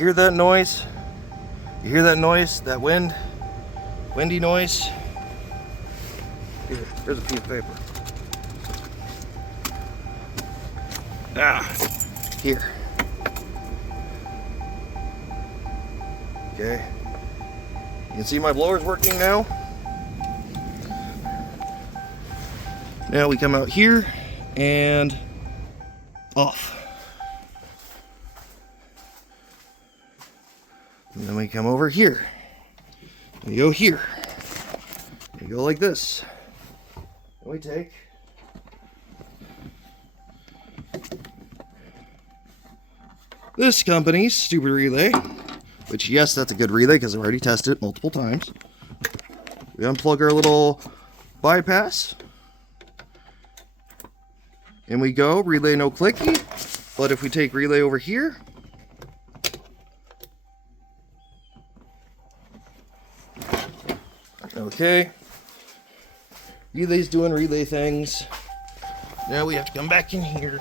hear that noise? You hear that noise? That wind? Windy noise? Here, there's a piece of paper. Here. Okay. You can see my blower's working now. Now we come out here and off. And then we come over here. And you go here. You go like this. And we take this company's stupid relay, which, yes, that's a good relay because I've already tested it multiple times. We unplug our little bypass. And we go, relay no clicky. But if we take relay over here, okay, relay's doing relay things. Now we have to come back in here,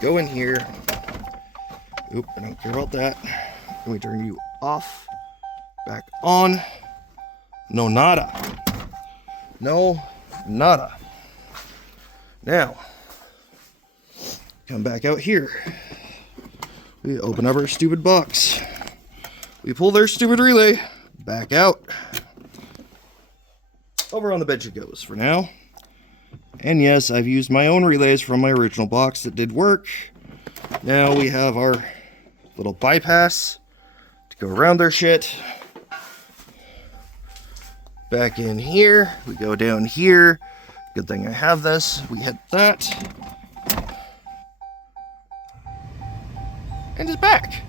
go in here. Oop, I don't care about that. And we turn you off, back on. No nada. No nada. Now, come back out here. We open up our stupid box. We pull their stupid relay back out. Over on the bench it goes for now. And yes, I've used my own relays from my original box that did work. Now we have our little bypass to go around their shit. Back in here, we go down here. Good thing I have this. We hit that. And it's back.